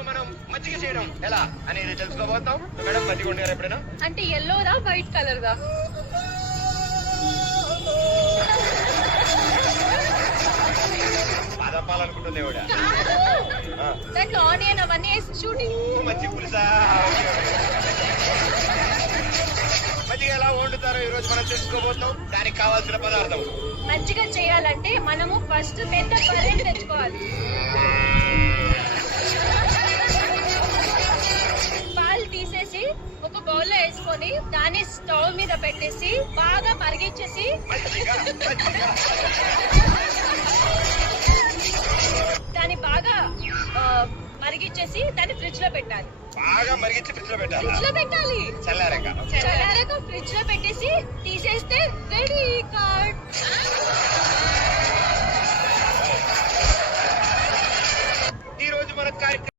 లో మనం మజ్జిగ చేయడం ఎలా అనేది తెలుసుకోబోతాం. మేడం మజ్జిగ వండారు ఎప్పుడైనా? అంటే ఎల్లోదా వైట్ కలర్ దా? పాదపాలనుకుంటుంది కూడా. దాంట్లో ఆనియన్ అవన్నీ వేసి షూటింగ్. మజ్జిగ పులుసా? మజ్జిగ ఎలా వండుతారో ఈ రోజు మనం తెలుసుకోబోతాం. దానికి కావాల్సిన పదార్థం. మజ్జిగ చేయాలంటే మనము ఫస్ట్ పెద్ద కరెంట్ తెచ్చుకోవాలి. పాలు తీసేసి ఒక బౌల్ లో వేసుకొని దాన్ని స్టవ్ మీద పెట్టేసి బాగా మరిగించేసి దాన్ని బాగా మరిగించేసి దాన్ని ఫ్రిడ్జ్ లో పెట్టాలి. బాగా మరిగించి ఫ్రిడ్జ్ లో పెట్టాలి. ఫ్రిడ్జ్ లో పెట్టాలి. చల్లారాక ఫ్రిడ్జ్ లో పెట్టేసి తీసేస్తే రెడీ. ఈ రోజు మన కార్యక్రమం